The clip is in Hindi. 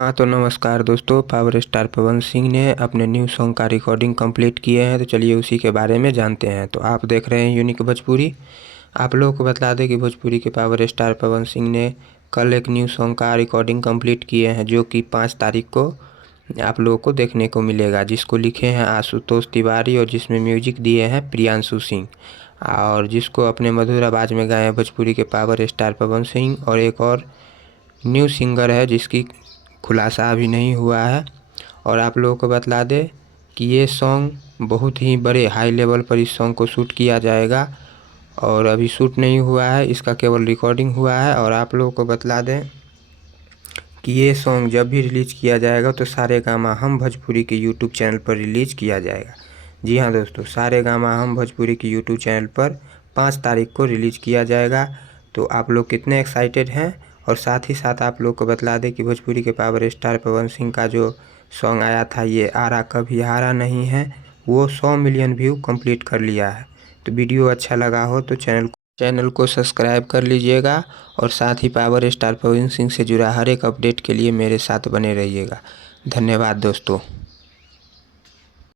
हाँ तो नमस्कार दोस्तों, पावर स्टार पवन सिंह ने अपने न्यू सॉन्ग का रिकॉर्डिंग कंप्लीट किए हैं। तो चलिए उसी के बारे में जानते हैं। तो आप देख रहे हैं यूनिक भोजपुरी। आप लोगों को बता दें कि भोजपुरी के पावर स्टार पवन सिंह ने कल एक न्यू सॉन्ग का रिकॉर्डिंग कंप्लीट किए हैं, जो कि 5 तारीख को आप लोगों को देखने को मिलेगा, जिसको लिखे हैं आशुतोष तिवारी और जिसमें म्यूजिक दिए हैं प्रियांशु सिंह, और जिसको अपने मधुर आवाज़ में गाए हैं भोजपुरी के पावर स्टार पवन सिंह। और एक और न्यू सिंगर है जिसकी खुलासा अभी नहीं हुआ है। और आप लोगों को बतला दें कि ये सॉन्ग बहुत ही बड़े हाई लेवल पर इस सॉन्ग को शूट किया जाएगा, और अभी शूट नहीं हुआ है, इसका केवल रिकॉर्डिंग हुआ है। और आप लोगों को बतला दें कि ये सॉन्ग जब भी रिलीज़ किया जाएगा तो सारे गामा हम भोजपुरी के यूट्यूब चैनल पर रिलीज़ किया जाएगा। जी हाँ दोस्तों, सारे गामा हम भोजपुरी के यूट्यूब चैनल पर 5 तारीख को रिलीज़ किया जाएगा। तो आप लोग कितने एक्साइटेड हैं? और साथ ही साथ आप लोग को बतला दें कि भोजपुरी के पावर स्टार पवन सिंह का जो सॉन्ग आया था, ये आरा कभी हारा नहीं है, वो 100 मिलियन व्यू कंप्लीट कर लिया है। तो वीडियो अच्छा लगा हो तो चैनल को सब्सक्राइब कर लीजिएगा, और साथ ही पावर स्टार पवन सिंह से जुड़ा हर एक अपडेट के लिए मेरे साथ बने रहिएगा। धन्यवाद दोस्तों।